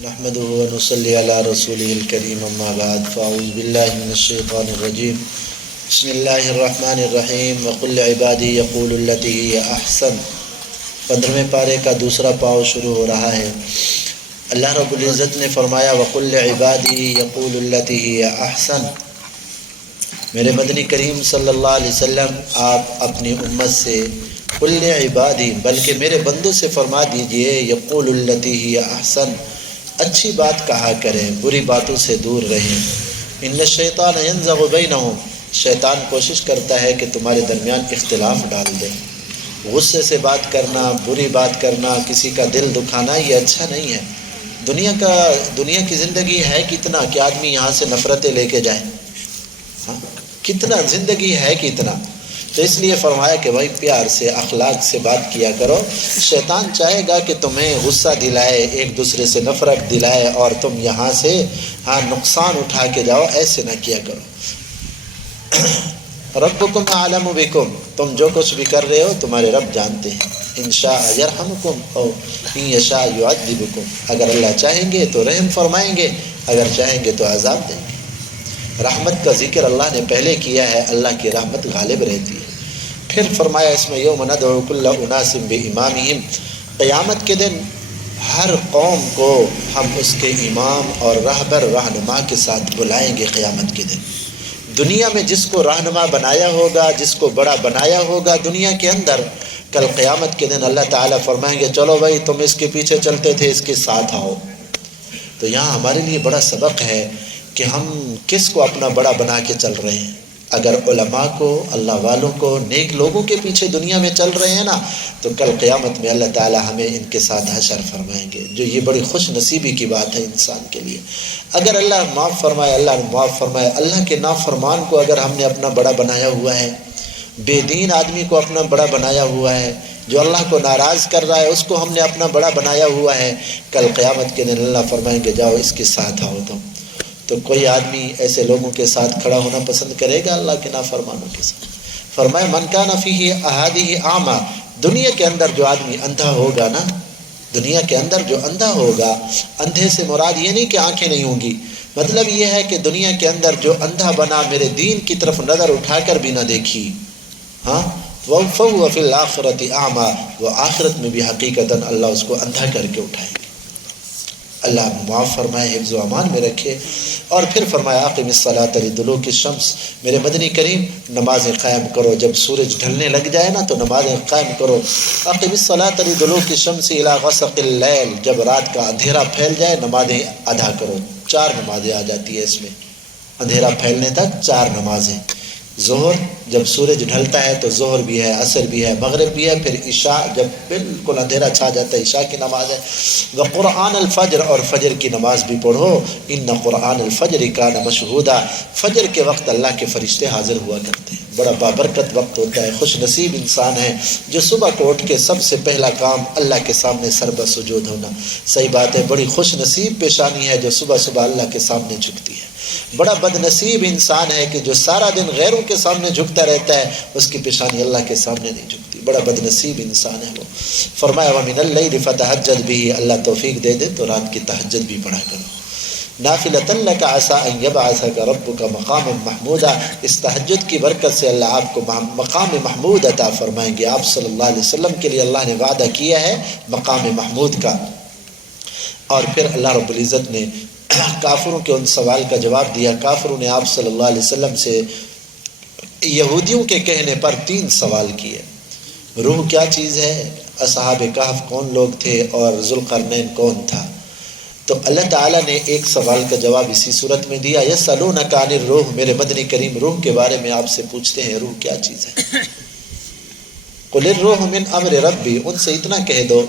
نحمده ونصلي على رسوله الكريم اما بعد فاعوذ بالله من الشيطان الرجيم بسم الله الرحمن الرحیم وقل عبادی یقول التی ہی احسن۔ 15ویں پارے کا دوسرا پاؤ شروع ہو رہا ہے۔ اللہ رب العزت نے فرمایا وقل عبادی یقول التی ہی احسن، میرے مدنی کریم صلی اللہ علیہ وسلم آپ اپنی امت سے قل عبادی بلکہ میرے بندوں سے فرما دیجئے یقول التی ہی احسن، اچھی بات کہا کریں، بری باتوں سے دور رہیں۔ ان الشیطان ینزغ بینہم، شیطان کوشش کرتا ہے کہ تمہارے درمیان اختلاف ڈال دے۔ غصے سے بات کرنا، بری بات کرنا، کسی کا دل دکھانا یہ اچھا نہیں ہے۔ دنیا کی زندگی ہے کتنا کہ آدمی یہاں سے نفرتیں لے کے جائے، کتنا زندگی ہے کتنا۔ تو اس لیے فرمایا کہ بھائی پیار سے اخلاق سے بات کیا کرو۔ شیطان چاہے گا کہ تمہیں غصہ دلائے، ایک دوسرے سے نفرت دلائے اور تم یہاں سے نقصان اٹھا کے جاؤ، ایسے نہ کیا کرو۔ ربکم اعلم بکم، تم جو کچھ بھی کر رہے ہو تمہارے رب جانتے ہیں۔ ان شاء یرحمکم او ان یشاء یعذبکم، اگر اللہ چاہیں گے تو رحم فرمائیں گے، اگر چاہیں گے تو عذاب دیں گے۔ رحمت کا ذکر اللہ نے پہلے کیا ہے، اللہ کی رحمت غالب رہتی ہے۔ پھر فرمایا اس میں یوم ندعو کل اناس بامامہم، قیامت کے دن ہر قوم کو ہم اس کے امام اور رہبر رہنما کے ساتھ بلائیں گے قیامت کے دن۔ دنیا میں جس کو رہنما بنایا ہوگا، جس کو بڑا بنایا ہوگا دنیا کے اندر، کل قیامت کے دن اللہ تعالیٰ فرمائیں گے چلو بھائی تم اس کے پیچھے چلتے تھے، اس کے ساتھ آؤ۔ تو یہاں ہمارے لیے بڑا سبق ہے کہ ہم کس کو اپنا بڑا بنا کے چل رہے ہیں۔ اگر علماء کو، اللہ والوں کو، نیک لوگوں کے پیچھے دنیا میں چل رہے ہیں نا، تو کل قیامت میں اللہ تعالیٰ ہمیں ان کے ساتھ حشر فرمائیں گے، جو یہ بڑی خوش نصیبی کی بات ہے انسان کے لیے۔ اگر اللہ معاف فرمائے، اللہ نے معاف فرمائے، اللہ کے نافرمان کو اگر ہم نے اپنا بڑا بنایا ہوا ہے، بے دین آدمی کو اپنا بڑا بنایا ہوا ہے، جو اللہ کو ناراض کر رہا ہے اس کو ہم نے اپنا بڑا بنایا ہوا ہے، کل قیامت کے دن اللہ فرمائیں گے جاؤ اس کے ساتھ آؤ تم۔ تو کوئی آدمی ایسے لوگوں کے ساتھ کھڑا ہونا پسند کرے گا اللہ کے نافرمانوں کے ساتھ؟ فرمایا من کان فیہ احادیہ اعمی، دنیا کے اندر جو آدمی اندھا ہوگا نا، دنیا کے اندر جو اندھا ہوگا، اندھے سے مراد یہ نہیں کہ آنکھیں نہیں ہوں گی، مطلب یہ ہے کہ دنیا کے اندر جو اندھا بنا، میرے دین کی طرف نظر اٹھا کر بھی نہ دیکھی، فَهُوَ فِي الْآخِرَةِ أَعْمَى، وہ آخرت میں بھی حقیقتاً اللہ اس کو اندھا کر کے اٹھائے گا۔ اللہ معاف فرمائے، حفظ و امان میں رکھے۔ اور پھر فرمایا اقم الصلاۃ لدلوک الشمس، میرے مدنی کریم نمازیں قائم کرو، جب سورج ڈھلنے لگ جائے نا تو نمازیں قائم کرو۔ اقم الصلاۃ لدلوک الشمس الی غسق اللیل، جب رات کا اندھیرا پھیل جائے نمازیں ادا کرو۔ 4 نمازیں آ جاتی ہے اس میں، اندھیرا پھیلنے تک 4 نمازیں۔ ظہر جب سورج ڈھلتا ہے تو ظہر بھی ہے، عصر بھی ہے، مغرب بھی ہے، پھر عشاء جب بالکل اندھیرا چھا جاتا ہے عشاء کی نماز ہے۔ وقرآن الفجر، اور فجر کی نماز بھی پڑھو، ان قرآن الفجر کان مشہودا، فجر کے وقت اللہ کے فرشتے حاضر ہوا کرتے ہیں، بڑا بابرکت وقت ہوتا ہے۔ خوش نصیب انسان ہے جو صبح کو اٹھ کے سب سے پہلا کام اللہ کے سامنے سربہ سجود ہونا۔ صحیح بات ہے، بڑی خوش نصیب پیشانی ہے جو صبح صبح اللہ کے سامنے جھکتی ہے۔ بڑا بد نصیب انسان ہے کہ جو سارا دن غیروں کے سامنے جھکتا رہتا ہے، اس کی پیشانی اللہ کے سامنے نہیں جھکتی، بڑا بد نصیب انسان ہے وہ۔ فرمایا وَمِنَ اللَّيْلِ فَتَهَجَّدْ بِهِ، اللہ توفیق دے دے تو رات کی تہجد بھی پڑھا کرو۔ نافلۃ لک عسیٰ ان یبعثک ربک مقاما محمودا، اس تہجد کی برکت سے اللہ آپ کو مقام محمود عطا فرمائیں گے۔ آپ صلی اللہ علیہ وسلم کے لیے اللہ نے وعدہ کیا ہے مقام محمود کا۔ اور پھر اللہ رب العزت نے کافروں کے ان سوال کا جواب دیا۔ کافروں نے آپ صلی اللہ علیہ وسلم سے یہودیوں کے کہنے پر 3 سوال کیے۔ روح کیا چیز ہے، اصحاب کہف کون لوگ تھے، اور ذوالقرنین کون تھا؟ تو اللہ تعالیٰ نے ایک سوال کا جواب اسی صورت میں دیا، یسألونک عن الروح، میرے مدنی کریم روح کے بارے میں آپ سے پوچھتے ہیں روح کیا چیز ہے۔ قل الروح من امر ربی، ان سے اتنا کہہ دو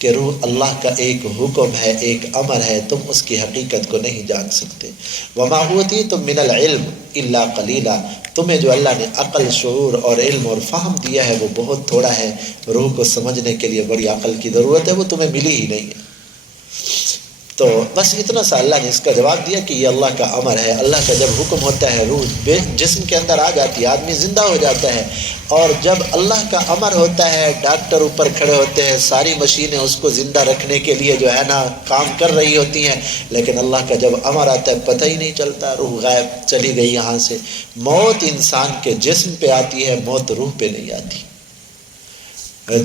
کہ روح اللہ کا ایک حکم ہے، ایک امر ہے، تم اس کی حقیقت کو نہیں جان سکتے۔ وما اوتیتم من العلم الا قلیلا، تمہیں جو اللہ نے عقل، شعور اور علم اور فہم دیا ہے وہ بہت تھوڑا ہے۔ روح کو سمجھنے کے لیے بڑی عقل کی ضرورت ہے، وہ تمہیں ملی ہی نہیں ہے۔ تو بس اتنا سا اللہ نے اس کا جواب دیا کہ یہ اللہ کا امر ہے. اللہ کا جب حکم ہوتا ہے روح جسم کے اندر آ جاتی ہے, آدمی زندہ ہو جاتا ہے. اور جب اللہ کا امر ہوتا ہے ڈاکٹر اوپر کھڑے ہوتے ہیں, ساری مشینیں اس کو زندہ رکھنے کے لیے جو ہے نا کام کر رہی ہوتی ہیں, لیکن اللہ کا جب امر آتا ہے پتہ ہی نہیں چلتا, روح غائب چلی گئی یہاں سے. موت انسان کے جسم پہ آتی ہے, موت روح پہ نہیں آتی.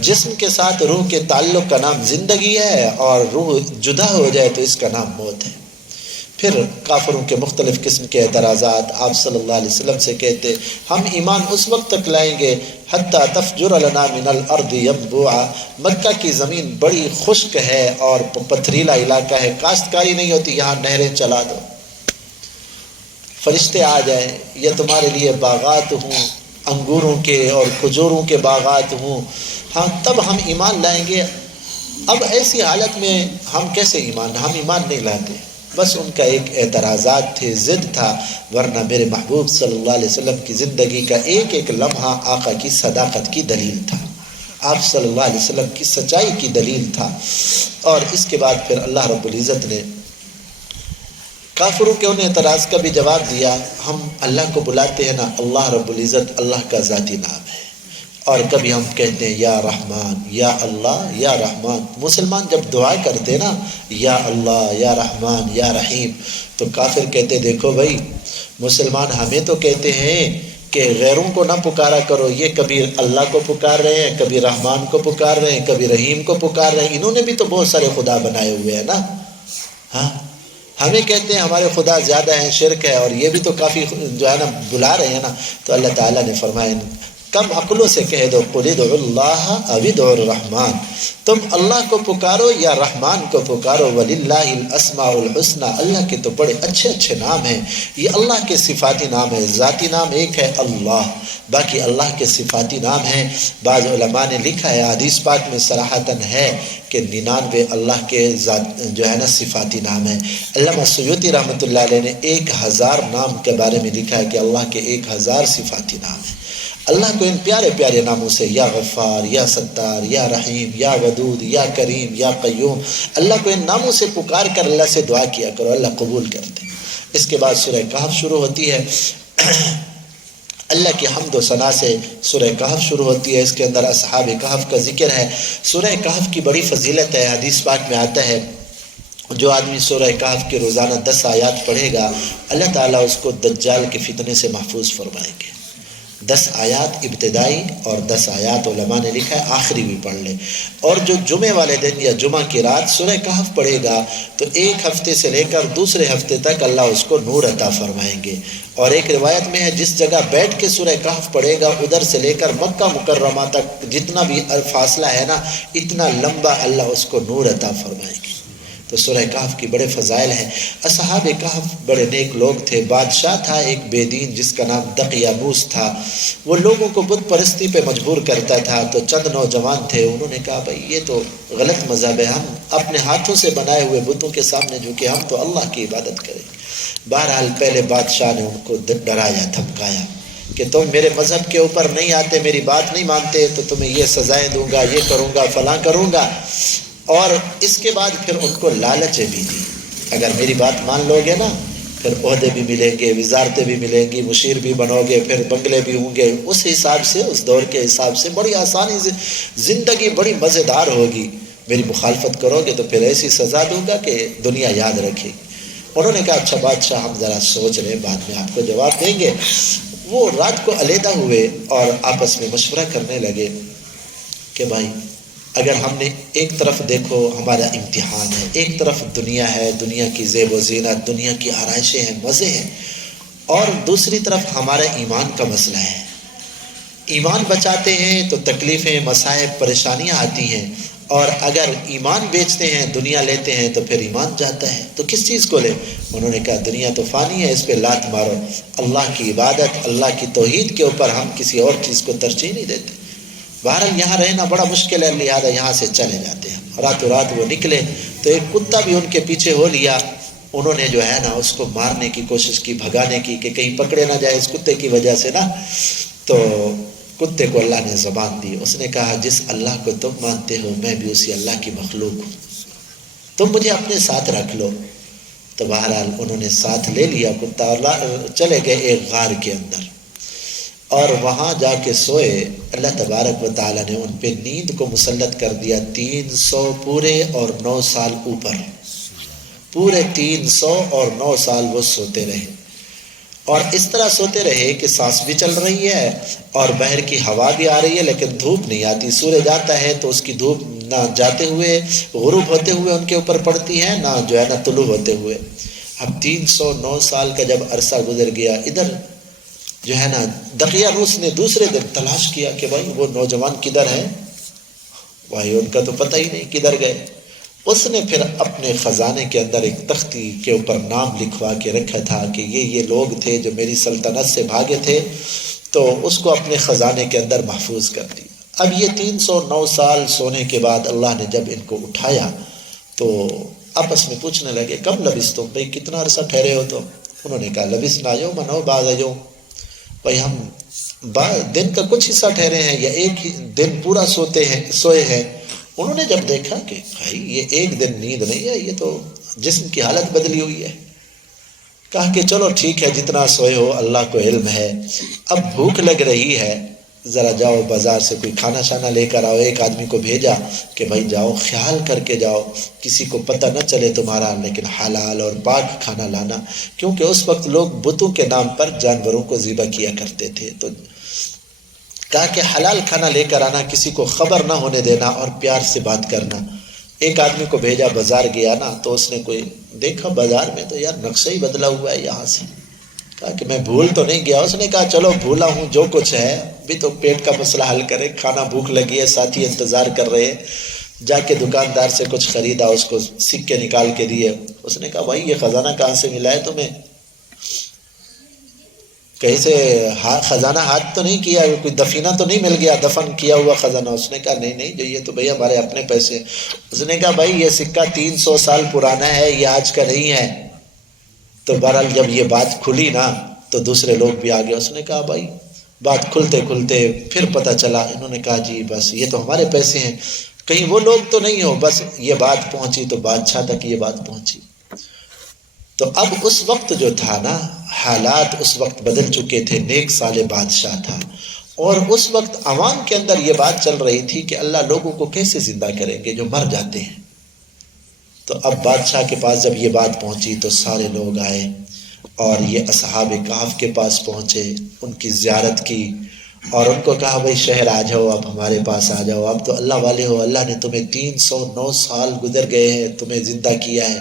جسم کے ساتھ روح کے تعلق کا نام زندگی ہے, اور روح جدا ہو جائے تو اس کا نام موت ہے. پھر کافروں کے مختلف قسم کے اعتراضات. آپ صلی اللہ علیہ وسلم سے کہتے ہم ایمان اس وقت تک لائیں گے حتیٰ تفجر لنا من الارض ينبوعا, مکہ کی زمین بڑی خشک ہے اور پتھریلا علاقہ ہے, کاشتکاری نہیں ہوتی, یہاں نہریں چلا دو, فرشتے آ جائیں, یہ تمہارے لیے باغات ہوں, انگوروں کے اور کھجوروں کے باغات ہوں, ہاں تب ہم ایمان لائیں گے. اب ایسی حالت میں ہم کیسے ہم ایمان نہیں لاتے. بس ان کا ایک اعتراضات تھے, ضد تھا, ورنہ میرے محبوب صلی اللہ علیہ وسلم کی زندگی کا ایک ایک لمحہ آقا کی صداقت کی دلیل تھا, آپ صلی اللہ علیہ وسلم کی سچائی کی دلیل تھا. اور اس کے بعد پھر اللہ رب العزت نے کافروں کے ان اعتراض کا بھی جواب دیا. ہم اللہ کو بلاتے ہیں نا, اللہ رب العزت اللہ کا ذاتی نام ہے, اور کبھی ہم کہتے ہیں یا رحمان, یا اللہ, یا رحمان. مسلمان جب دعا کرتے نا یا اللہ, یا رحمان, یا رحیم, تو کافر کہتے دیکھو بھائی مسلمان ہمیں تو کہتے ہیں کہ غیروں کو نہ پکارا کرو, یہ کبھی اللہ کو پکار رہے ہیں, کبھی رحمان کو پکار رہے ہیں, کبھی رحیم کو پکار رہے ہیں. انہوں نے بھی تو بہت سارے خدا بنائے ہوئے ہیں نا. ہاں ہمیں کہتے ہیں ہمارے خدا زیادہ ہیں, شرک ہے, اور یہ بھی تو کافی جو ہے نا بلا رہے ہیں نا. تو اللہ تعالیٰ نے فرمایا کم عقلوں سے کہہ دو قل ادعوا اللہ او ادعوا الرحمن, تم اللہ کو پکارو یا رحمان کو پکارو. وللہ الاسماء الحسنى, اللہ کے تو بڑے اچھے اچھے نام ہیں, یہ اللہ کے صفاتی نام ہے. ذاتی نام ایک ہے اللہ, باقی اللہ کے صفاتی نام ہیں. بعض علماء نے لکھا ہے, حدیث پاک میں صراحتاً ہے کہ 99 اللہ کے جو ہے نا صفاتی نام ہیں. علامہ سیوطی رحمۃ اللہ علیہ نے 1000 نام کے بارے میں لکھا ہے کہ اللہ کے 1000 صفاتی نام ہیں. اللہ کو ان پیارے پیارے ناموں سے, یا غفار, یا ستار, یا رحیم, یا ودود, یا کریم, یا قیوم, اللہ کو ان ناموں سے پکار کر اللہ سے دعا کیا کرو, اللہ قبول کرتے. اس کے بعد سورہ کہف شروع ہوتی ہے. اللہ کی حمد و ثنا سے سورہ کہف شروع ہوتی ہے. اس کے اندر اصحاب کہف کا ذکر ہے. سورہ کہف کی بڑی فضیلت ہے. حدیث پاک میں آتا ہے جو آدمی سورہ کہف کے روزانہ 10 آیات پڑھے گا, اللہ تعالیٰ اس کو دجال کے فتنے سے محفوظ فرمائیں گے. 10 آیات ابتدائی اور 10 آیات علماء نے لکھا ہے آخری بھی پڑھ لیں. اور جو جمعے والے دن یا جمعہ کی رات سورہ کہف پڑھے گا تو ایک ہفتے سے لے کر دوسرے ہفتے تک اللہ اس کو نور عطا فرمائیں گے. اور ایک روایت میں ہے جس جگہ بیٹھ کے سورہ کہف پڑھے گا ادھر سے لے کر مکہ مکرمہ تک جتنا بھی فاصلہ ہے نا, اتنا لمبا اللہ اس کو نور عطا فرمائیں گے. تو سورہ کہف کی بڑے فضائل ہیں. اصحاب کہف بڑے نیک لوگ تھے. بادشاہ تھا ایک بے دین جس کا نام دقیانوس تھا, وہ لوگوں کو بت پرستی پہ مجبور کرتا تھا. تو چند نوجوان تھے, انہوں نے کہا بھائی یہ تو غلط مذہب ہے, ہم اپنے ہاتھوں سے بنائے ہوئے بتوں کے سامنے جھکے, ہم تو اللہ کی عبادت کریں. بہرحال پہلے بادشاہ نے ان کو ڈرایا دھمکایا کہ تم میرے مذہب کے اوپر نہیں آتے, میری بات نہیں مانتے تو تمہیں یہ سزائیں دوں گا, یہ کروں گا, فلاں کروں گا. اور اس کے بعد پھر ان کو لالچیں بھی دی, اگر میری بات مان لو گے نا پھر عہدے بھی ملیں گے, وزارتیں بھی ملیں گی, مشیر بھی بنو گے, پھر بنگلے بھی ہوں گے. اس حساب سے, اس دور کے حساب سے بڑی آسانی سے زندگی بڑی مزیدار ہوگی. میری مخالفت کرو گے تو پھر ایسی سزا دوں گا کہ دنیا یاد رکھے. انہوں نے کہا اچھا بادشاہ ہم ذرا سوچ رہے, بعد میں آپ کو جواب دیں گے. وہ رات کو علیحدہ ہوئے اور آپس میں مشورہ کرنے لگے کہ بھائی اگر ہم نے ایک طرف دیکھو ہمارا امتحان ہے, ایک طرف دنیا ہے, دنیا کی زیب و زینت, دنیا کی آرائشیں ہیں, مزے ہیں, اور دوسری طرف ہمارا ایمان کا مسئلہ ہے. ایمان بچاتے ہیں تو تکلیفیں, مصائب, پریشانیاں آتی ہیں, اور اگر ایمان بیچتے ہیں, دنیا لیتے ہیں تو پھر ایمان جاتا ہے. تو کس چیز کو لے؟ انہوں نے کہا دنیا تو فانی ہے, اس پہ لات مارو. اللہ کی عبادت, اللہ کی توحید کے اوپر ہم کسی اور چیز کو ترجیح نہیں دیتے. بہرحال یہاں رہنا بڑا مشکل ہے, لہٰذا یہاں سے چلے جاتے ہیں. راتوں رات وہ نکلے تو ایک کتا بھی ان کے پیچھے ہو لیا. انہوں نے جو ہے نا اس کو مارنے کی کوشش کی, بھگانے کی, کہ کہیں پکڑے نہ جائے اس کتے کی وجہ سے نا. تو کتے کو اللہ نے زبان دی, اس نے کہا جس اللہ کو تم مانتے ہو میں بھی اسی اللہ کی مخلوق ہوں. تم مجھے اپنے ساتھ رکھ لو۔ تو بہرحال انہوں نے ساتھ لے لیا کتا اور چلے گئے ایک غار کے اندر، اور وہاں جا کے سوئے۔ اللہ تبارک و تعالیٰ نے ان پہ نیند کو مسلط کر دیا، 300 پورے اور 9 سال اوپر، پورے 300 اور 9 سال وہ سوتے رہے، اور اس طرح سوتے رہے کہ سانس بھی چل رہی ہے اور باہر کی ہوا بھی آ رہی ہے، لیکن دھوپ نہیں آتی۔ سورج آتا ہے تو اس کی دھوپ نہ جاتے ہوئے غروب ہوتے ہوئے ان کے اوپر پڑتی ہے، نہ جو ہے نہ طلوع ہوتے ہوئے۔ اب 309 سال کا جب عرصہ گزر گیا، ادھر جو ہے نا دقیانوس نے دوسرے دن تلاش کیا کہ بھائی وہ نوجوان کدھر ہیں، بھائی ان کا تو پتہ ہی نہیں کدھر گئے۔ اس نے پھر اپنے خزانے کے اندر ایک تختی کے اوپر نام لکھوا کے رکھا تھا کہ یہ لوگ تھے جو میری سلطنت سے بھاگے تھے، تو اس کو اپنے خزانے کے اندر محفوظ کر دیا۔ اب یہ 309 سال سونے کے بعد اللہ نے جب ان کو اٹھایا تو آپس میں پوچھنے لگے کب لبثتم، بھائی کتنا عرصہ ٹھہرے ہو تم؟ انہوں نے کہا لبثنا یوما او بعض یوم، بھائی ہم دن کا کچھ حصہ ٹھہرے ہیں یا ایک ہی دن پورا سوئے ہیں۔ انہوں نے جب دیکھا کہ بھائی یہ ایک دن نیند نہیں ہے، یہ تو جسم کی حالت بدلی ہوئی ہے، کہا کہ چلو ٹھیک ہے جتنا سوئے ہو اللہ کو علم ہے، اب بھوک لگ رہی ہے، ذرا جاؤ بازار سے کوئی کھانا شانا لے کر آؤ۔ ایک آدمی کو بھیجا کہ بھائی جاؤ خیال کر کے جاؤ، کسی کو پتہ نہ چلے تمہارا، لیکن حلال اور پاک کھانا لانا، کیونکہ اس وقت لوگ بتوں کے نام پر جانوروں کو ذبح کیا کرتے تھے۔ تو کہا کہ حلال کھانا لے کر آنا، کسی کو خبر نہ ہونے دینا اور پیار سے بات کرنا۔ ایک آدمی کو بھیجا، بازار گیا نا تو اس نے کوئی دیکھا بازار میں تو یار نقشہ ہی بدلا ہوا ہے یہاں سے، کہا کہ میں بھول تو نہیں گیا؟ اس نے کہا چلو بھولا ہوں، جو کچھ ہے بھی تو پیٹ کا مسئلہ حل کرے، کھانا بھوک لگی ہے، ساتھی انتظار کر رہے ہیں۔ جا کے دکاندار سے کچھ خریدا، اس کو سکے نکال کے دیے۔ اس نے کہا بھائی یہ خزانہ کہاں سے ملا ہے تمہیں؟ کہیں سے خزانہ ہاتھ تو نہیں کیا، کوئی دفینہ تو نہیں مل گیا، دفن کیا ہوا خزانہ؟ اس نے کہا نہیں جو یہ تو بھئی ہمارے اپنے پیسے۔ اس نے کہا بھائی یہ سکہ 300 سال پرانا ہے، یہ آج کا نہیں ہے۔ تو بہرحال جب یہ بات کھلی نا تو دوسرے لوگ بھی آ گئے۔ اس نے کہا بھائی بات کھلتے کھلتے پھر پتہ چلا، انہوں نے کہا جی بس یہ تو ہمارے پیسے ہیں، کہیں وہ لوگ تو نہیں ہو۔ بس یہ بات پہنچی تو بادشاہ تک یہ بات پہنچی۔ تو اب اس وقت جو تھا نا، حالات اس وقت بدل چکے تھے، نیک صالح بادشاہ تھا، اور اس وقت عوام کے اندر یہ بات چل رہی تھی کہ اللہ لوگوں کو کیسے زندہ کریں گے جو مر جاتے ہیں۔ تو اب بادشاہ کے پاس جب یہ بات پہنچی تو سارے لوگ آئے اور یہ اصحاب کہف کے پاس پہنچے، ان کی زیارت کی اور ان کو کہا بھائی شہر آ جاؤ، اب ہمارے پاس آ جاؤ، اب تو اللہ والے ہو، اللہ نے تمہیں 309 سال گزر گئے ہیں، تمہیں زندہ کیا ہے۔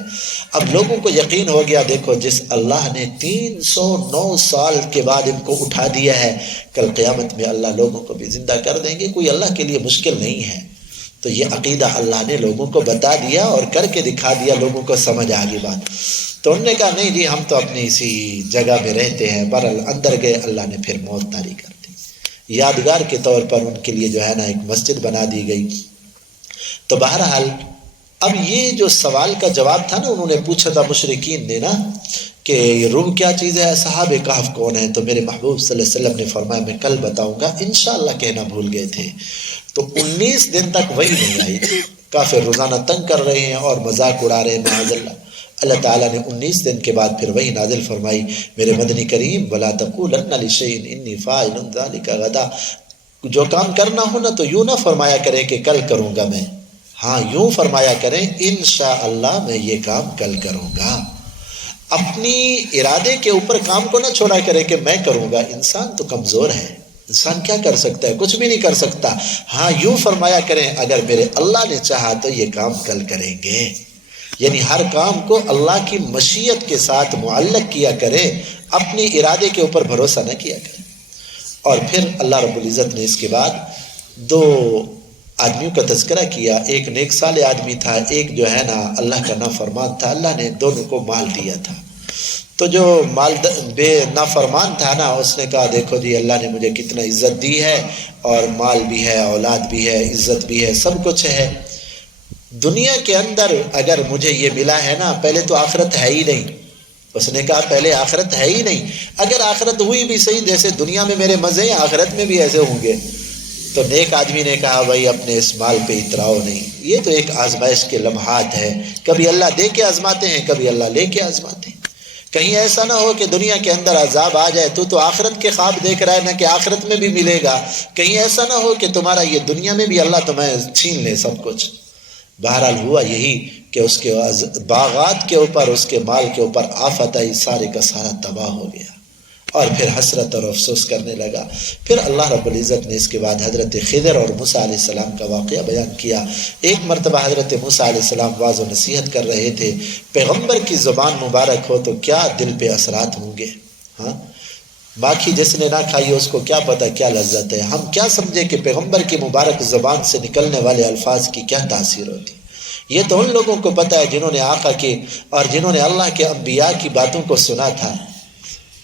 اب لوگوں کو یقین ہو گیا، دیکھو جس اللہ نے 309 سال کے بعد ان کو اٹھا دیا ہے، کل قیامت میں اللہ لوگوں کو بھی زندہ کر دیں گے، کوئی اللہ کے لیے مشکل نہیں ہے۔ تو یہ عقیدہ اللہ نے لوگوں کو بتا دیا اور کر کے دکھا دیا، لوگوں کو سمجھ آ گئی بات۔ تو انہوں نے کہا نہیں جی ہم تو اپنی اسی جگہ میں رہتے ہیں۔ بہرحال اندر گئے، اللہ نے پھر موت طاری کر دی۔ یادگار کے طور پر ان کے لیے جو ہے نا ایک مسجد بنا دی گئی۔ تو بہرحال اب یہ جو سوال کا جواب تھا نا، انہوں نے پوچھا تھا مشرکین نے نا کہ روح کیا چیز ہے، اصحاب کہف کون ہے؟ تو میرے محبوب صلی اللہ علیہ وسلم نے فرمایا میں کل بتاؤں گا، انشاءاللہ کہنا بھول گئے تھے۔ تو 19 دن تک وہی نہیں آئی، کافر روزانہ تنگ کر رہے ہیں اور مذاق اڑا رہے ہیں معاذ اللہ۔ اللہ تعالیٰ نے 19 دن کے بعد پھر وہی نازل فرمائی، میرے مدنی کریم وَلَا تَقُولَنَّ لِشَيْءٍ إِنِّي فَاعِلٌ ذَلِكَ غَدًا، جو کام کرنا ہو نا تو یوں نہ فرمایا کریں کہ کل کروں گا میں، ہاں یوں فرمایا کریں انشاءاللہ میں یہ کام کل کروں گا۔ اپنی ارادے کے اوپر کام کو نہ چھوڑا کرے کہ میں کروں گا، انسان تو کمزور ہے، انسان کیا کر سکتا ہے؟ کچھ بھی نہیں کر سکتا۔ ہاں یوں فرمایا کریں اگر میرے اللہ نے چاہا تو یہ کام کل کریں گے، یعنی ہر کام کو اللہ کی مشیت کے ساتھ معلق کیا کرے، اپنی ارادے کے اوپر بھروسہ نہ کیا کرے۔ اور پھر اللہ رب العزت نے اس کے بعد 2 آدمیوں کا تذکرہ کیا، ایک نیک صالح آدمی تھا، ایک جو ہے نا اللہ کا نافرمان تھا۔ اللہ نے دونوں کو مال دیا تھا، تو جو مال بے نافرمان تھا نا اس نے کہا دیکھو جی اللہ نے مجھے کتنا عزت دی ہے، اور مال بھی ہے، اولاد بھی ہے، عزت بھی ہے، سب کچھ ہے دنیا کے اندر، اگر مجھے یہ ملا ہے نا، پہلے تو آخرت ہے ہی نہیں۔ اس نے کہا پہلے آخرت ہے ہی نہیں، اگر آخرت ہوئی بھی صحیح، جیسے دنیا میں میرے مزے ہیں آخرت میں بھی ایسے ہوں گے۔ تو نیک آدمی نے کہا بھائی اپنے اس مال پہ اتراؤ نہیں، یہ تو ایک آزمائش کے لمحات ہے، کبھی اللہ دے کے آزماتے ہیں، کبھی اللہ لے کے آزماتے ہیں۔ کہیں ایسا نہ ہو کہ دنیا کے اندر عذاب آ جائے، تو آخرت کے خواب دیکھ رہا ہے نہ کہ آخرت میں بھی ملے گا، کہیں ایسا نہ ہو کہ تمہارا یہ دنیا میں بھی اللہ تمہیں چھین لے سب کچھ۔ بہرحال ہوا یہی کہ اس کے باغات کے اوپر، اس کے مال کے اوپر آفت آئی، سارے کا سارا تباہ ہو گیا، اور پھر حسرت اور افسوس کرنے لگا۔ پھر اللہ رب العزت نے اس کے بعد حضرت خضر اور موسیٰ علیہ السلام کا واقعہ بیان کیا۔ ایک مرتبہ حضرت موسیٰ علیہ السلام واعظ و نصیحت کر رہے تھے، پیغمبر کی زبان مبارک ہو تو کیا دل پہ اثرات ہوں گے، ہاں باقی جس نے نہ کھائی اس کو کیا پتہ کیا لذت ہے، ہم کیا سمجھے کہ پیغمبر کی مبارک زبان سے نکلنے والے الفاظ کی کیا تاثیر ہوتی۔ یہ تو ان لوگوں کو پتہ ہے جنہوں نے آقا کی اور جنہوں نے اللہ کے انبیاء کی باتوں کو سنا تھا،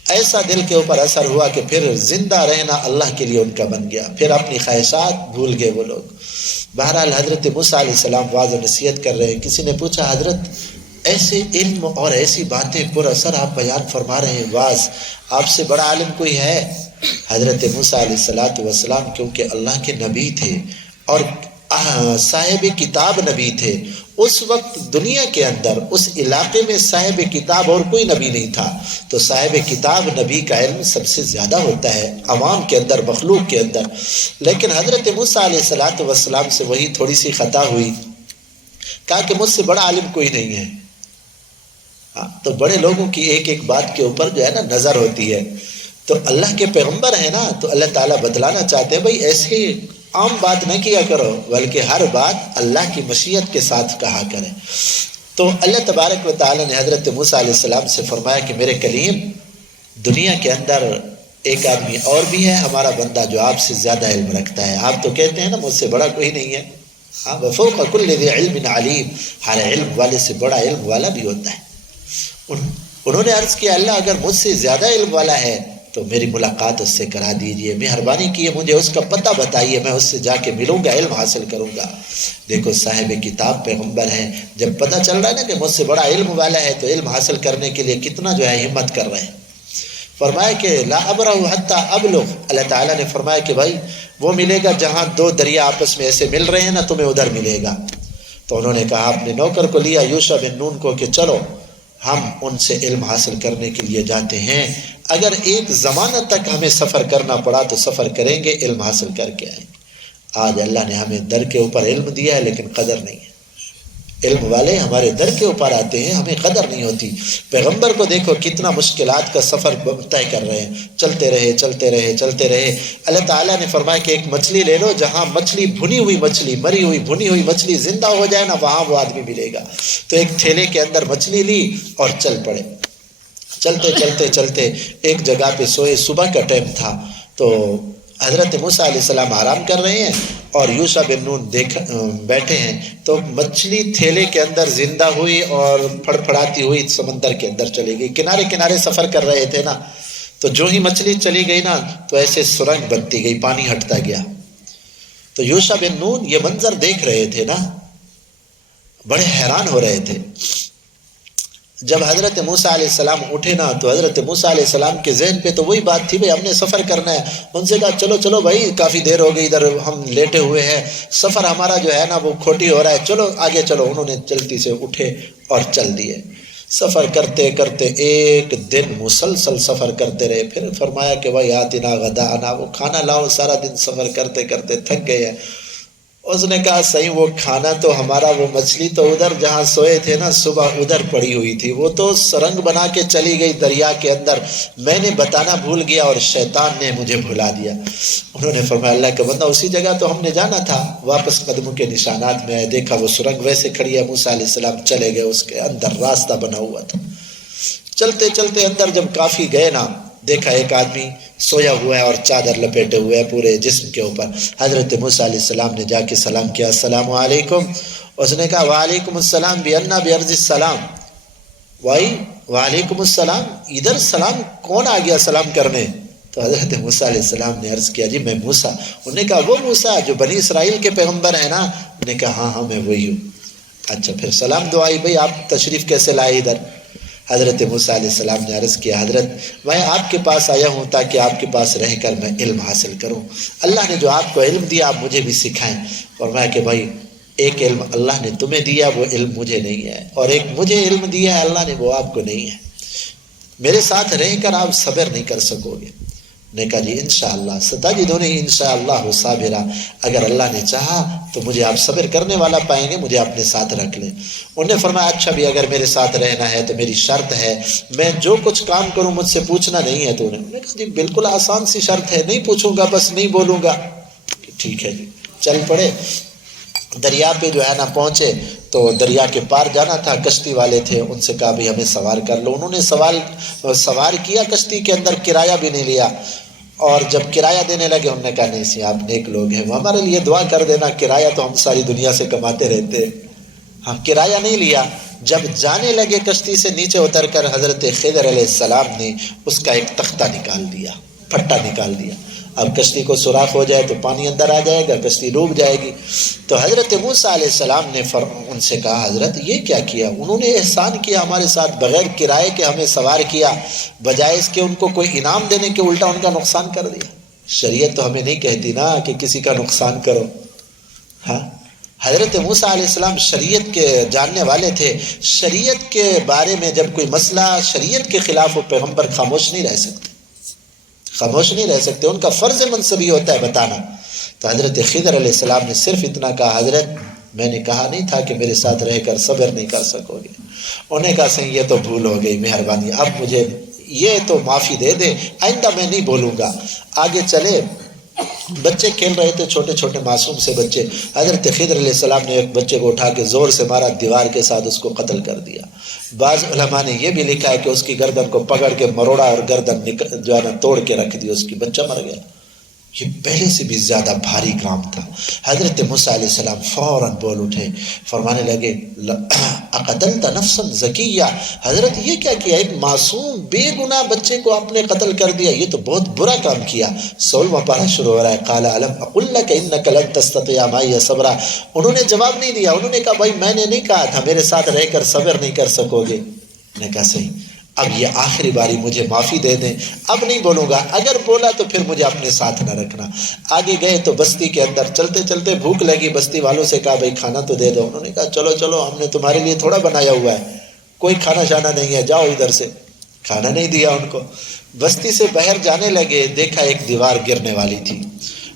ایسا دل کے اوپر اثر ہوا کہ پھر زندہ رہنا اللہ کے لیے ان کا بن گیا، پھر اپنی خواہشات بھول گئے وہ لوگ۔ بہرحال حضرت موسیٰ علیہ السلام واعظ و نصیحت کر رہے ہیں، کسی نے پوچھا حضرت ایسے علم اور ایسی باتیں پر اثر آپ بیان فرما رہے ہیں، واعظ آپ سے بڑا عالم کوئی ہے؟ حضرت موسیٰ علیہ السلام کیونکہ اللہ کے نبی تھے اور صاحب کتاب نبی تھے، اس وقت دنیا کے اندر اس علاقے میں صاحب کتاب اور کوئی نبی نہیں تھا، تو صاحب کتاب نبی کا علم سب سے زیادہ ہوتا ہے عوام کے اندر، مخلوق کے اندر۔ لیکن حضرت موسیٰ علیہ السلام سے وہی تھوڑی سی خطا ہوئی، کہا کہ مجھ سے بڑا عالم کوئی نہیں ہے۔ تو بڑے لوگوں کی ایک ایک بات کے اوپر جو ہے نا نظر ہوتی ہے، تو اللہ کے پیغمبر ہیں نا، تو اللہ تعالیٰ بتلانا چاہتے ہیں بھائی ایسی عام بات نہ کیا کرو، بلکہ ہر بات اللہ کی مشیت کے ساتھ کہا کریں۔ تو اللہ تبارک و تعالیٰ نے حضرت موسیٰ علیہ السلام سے فرمایا کہ میرے کلیم، دنیا کے اندر ایک آدمی اور بھی ہے ہمارا بندہ جو آپ سے زیادہ علم رکھتا ہے۔ آپ تو کہتے ہیں نا مجھ سے بڑا کوئی نہیں ہے، ہاں وفوق کل ذی علم علیم، ہر علم والے سے بڑا علم والا بھی ہوتا ہے۔ انہوں نے عرض کیا اللہ اگر مجھ سے زیادہ علم والا ہے تو میری ملاقات اس سے کرا دیجئے، مہربانی کیے مجھے اس کا پتہ بتائیے، میں اس سے جا کے ملوں گا، علم حاصل کروں گا۔ دیکھو صاحب کتاب پیغمبر ہیں، جب پتہ چل رہا ہے نا کہ مجھ سے بڑا علم والا ہے تو علم حاصل کرنے کے لیے کتنا جو ہے ہمت کر رہے ہیں۔ فرمایا کہ لا ابرح حتی ابلغ، اللہ تعالیٰ نے فرمایا کہ بھائی وہ ملے گا جہاں دو دریا آپس میں ایسے مل رہے ہیں نا، تمہیں ادھر ملے گا۔ تو انہوں نے کہا اپنے نوکر کو لیا یوشع بن نون کو کہ چلو ہم ان سے علم حاصل کرنے کے لیے جاتے ہیں، اگر ایک زمانہ تک ہمیں سفر کرنا پڑا تو سفر کریں گے، علم حاصل کر کے آئیں گے۔ آج اللہ نے ہمیں در کے اوپر علم دیا ہے لیکن قدر نہیں ہے، علم والے ہمارے در کے اوپر آتے ہیں، ہمیں قدر نہیں ہوتی۔ پیغمبر کو دیکھو کتنا مشکلات کا سفر طے کر رہے ہیں، چلتے رہے چلتے رہے چلتے رہے۔ اللہ تعالیٰ نے فرمایا کہ ایک مچھلی لے لو، جہاں مچھلی بھنی ہوئی مچھلی، مری ہوئی بھنی ہوئی مچھلی زندہ ہو جائے نا، وہاں وہ آدمی ملے گا۔ تو ایک تھیلے کے اندر مچھلی لی اور چل پڑے، چلتے چلتے چلتے ایک جگہ پہ سوئے، صبح کا ٹائم تھا، تو حضرت موسیٰ علیہ السلام آرام کر رہے ہیں اور یوشع بن نون بیٹھے ہیں، تو مچھلی تھیلے کے اندر زندہ ہوئی اور پھڑپھڑاتی ہوئی سمندر کے اندر چلی گئی۔ کنارے کنارے سفر کر رہے تھے نا، تو جو ہی مچھلی چلی گئی نا تو ایسے سرنگ بنتی گئی، پانی ہٹتا گیا۔ تو یوشع بن نون یہ منظر دیکھ رہے تھے نا، بڑے حیران ہو رہے تھے۔ جب حضرت موسیٰ علیہ السلام اٹھے نا تو حضرت موسیٰ علیہ السلام کے ذہن پہ تو وہی بات تھی، بھئی ہم نے سفر کرنا ہے۔ ان سے کہا چلو چلو بھائی کافی دیر ہو گئی، ادھر ہم لیٹے ہوئے ہیں، سفر ہمارا جو ہے نا وہ کھوٹی ہو رہا ہے، چلو آگے چلو۔ انہوں نے جلدی سے اٹھے اور چل دیے۔ سفر کرتے کرتے ایک دن مسلسل سفر کرتے رہے، پھر فرمایا کہ بھائی آتنا غداءنا، وہ کھانا لاؤ، سارا دن سفر کرتے کرتے تھک گئے ہیں۔ اس نے کہا صحیح وہ کھانا تو ہمارا، وہ مچھلی تو ادھر جہاں سوئے تھے نا صبح ادھر پڑی ہوئی تھی، وہ تو سرنگ بنا کے چلی گئی دریا کے اندر، میں نے بتانا بھول گیا اور شیطان نے مجھے بھلا دیا۔ انہوں نے فرمایا اللہ کا بندہ اسی جگہ تو ہم نے جانا تھا۔ واپس قدموں کے نشانات میں دیکھا وہ سرنگ ویسے کھڑی ہے، موسیٰ علیہ السلام چلے گئے، اس کے اندر راستہ بنا ہوا تھا۔ چلتے چلتے اندر جب کافی گئے نا، دیکھا ایک آدمی سویا ہوا ہے اور چادر لپیٹے ہوئے ہے پورے جسم کے اوپر۔ حضرت موسیٰ علیہ السلام نے جا کے سلام کیا، السلام علیکم۔ اس نے کہا وعلیکم السلام بینا بیرض السلام، وعلیکم السلام، ادھر سلام کون آ گیا سلام کرنے؟ تو حضرت موسیٰ علیہ السلام نے عرض کیا جی میں موسیٰ۔ انہوں نے کہا وہ موسیٰ جو بنی اسرائیل کے پیغمبر ہیں نا؟ انہوں نے کہا ہاں میں وہی ہوں۔ اچھا پھر سلام دعائی، بھئی آپ تشریف کیسے لائے ادھر؟ حضرت موسیٰ علیہ السلام نے عرض کیا حضرت میں آپ کے پاس آیا ہوں تاکہ آپ کے پاس رہ کر میں علم حاصل کروں، اللہ نے جو آپ کو علم دیا آپ مجھے بھی سکھائیں۔ فرمایا کہ بھائی ایک علم اللہ نے تمہیں دیا وہ علم مجھے نہیں ہے، اور ایک مجھے علم دیا ہے اللہ نے وہ آپ کو نہیں ہے، میرے ساتھ رہ کر آپ صبر نہیں کر سکو گے۔ نے کہا جی انشاءاللہ ستجدونی انشاءاللہ صابرا، اگر اللہ نے چاہا تو مجھے آپ صبر کرنے والا پائیں گے، مجھے اپنے ساتھ رکھ لیں۔ انہوں نے فرمایا اچھا بھی اگر میرے ساتھ رہنا ہے تو میری شرط ہے میں جو کچھ کام کروں مجھ سے پوچھنا نہیں ہے۔ تو انہوں نے کہا جی بالکل آسان سی شرط ہے، نہیں پوچھوں گا بس نہیں بولوں گا۔ ٹھیک ہے جی، چل پڑے۔ دریا پہ جو ہے نا پہنچے تو دریا کے پار جانا تھا، کشتی والے تھے، ان سے کہا بھی ہمیں سوار کر لو۔ انہوں نے سوار کیا کشتی کے اندر، کرایہ بھی نہیں لیا، اور جب کرایہ دینے لگے انہوں نے کہا نہیں سی آپ نیک لوگ ہیں، ہمارے لیے دعا کر دینا، کرایہ تو ہم ساری دنیا سے کماتے رہتے ہیں، ہاں کرایہ نہیں لیا۔ جب جانے لگے کشتی سے نیچے اتر کر حضرت خضر علیہ السلام نے اس کا ایک تختہ نکال دیا، پھٹا نکال دیا۔ اب کشتی کو سوراخ ہو جائے تو پانی اندر آ جائے گا، کشتی ڈوب جائے گی۔ تو حضرت موسیٰ علیہ السلام نے ان سے کہا حضرت یہ کیا کیا؟ انہوں نے احسان کیا ہمارے ساتھ، بغیر کرائے کے ہمیں سوار کیا، بجائے اس کے ان کو کوئی انعام دینے کے الٹا ان کا نقصان کر دیا۔ شریعت تو ہمیں نہیں کہتی نا کہ کسی کا نقصان کرو، ہاں۔ حضرت موسیٰ علیہ السلام شریعت کے جاننے والے تھے، شریعت کے بارے میں جب کوئی مسئلہ شریعت کے خلاف ہو پیغمبر خاموش نہیں رہ سکتے، خاموش نہیں رہ سکتے، ان کا فرض منصبی ہوتا ہے بتانا۔ تو حضرت خضر علیہ السلام نے صرف اتنا کہا حضرت میں نے کہا نہیں تھا کہ میرے ساتھ رہ کر صبر نہیں کر سکو گے۔ انہوں نے کہا صحیح یہ تو بھول ہو گئی، مہربانی اب مجھے یہ تو معافی دے دے، آئندہ میں نہیں بولوں گا۔ آگے چلے، بچے کھیل رہے تھے، چھوٹے چھوٹے معصوم سے بچے۔ حضرت خضر علیہ السلام نے ایک بچے کو اٹھا کے زور سے مارا، دیوار کے ساتھ اس کو قتل کر دیا۔ بعض علماء نے یہ بھی لکھا ہے کہ اس کی گردن کو پکڑ کے مروڑا اور گردن جو ہے نا توڑ کے رکھ دی، اس کی بچہ مر گیا۔ یہ پہلے سے بھی زیادہ بھاری کام تھا۔ حضرت موسیٰ علیہ السلام فوراً بول اٹھے، فرمانے لگے اقتلت نفسا زکیہ، حضرت یہ کیا کیا؟ ایک معصوم بے گناہ بچے کو آپ نے قتل کر دیا، یہ تو بہت برا کام کیا۔ 16واں پارہ شروع ہو رہا ہے، قال الم اقل لک انک لن تستطیع معی صبرا۔ انہوں نے جواب نہیں دیا، انہوں نے کہا بھائی میں نے نہیں کہا تھا میرے ساتھ رہ کر صبر نہیں کر سکو گے۔ نے کہا صحیح، اب یہ آخری باری مجھے معافی دے دیں، اب نہیں بولوں گا، اگر بولا تو پھر مجھے اپنے ساتھ نہ رکھنا۔ آگے گئے تو بستی کے اندر چلتے چلتے بھوک لگی، بستی والوں سے کہا بھائی کھانا تو دے دو۔ انہوں نے کہا چلو چلو ہم نے تمہارے لیے تھوڑا بنایا ہوا ہے، کوئی کھانا شانا نہیں ہے، جاؤ ادھر سے۔ کھانا نہیں دیا ان کو، بستی سے باہر جانے لگے، دیکھا ایک دیوار گرنے والی تھی۔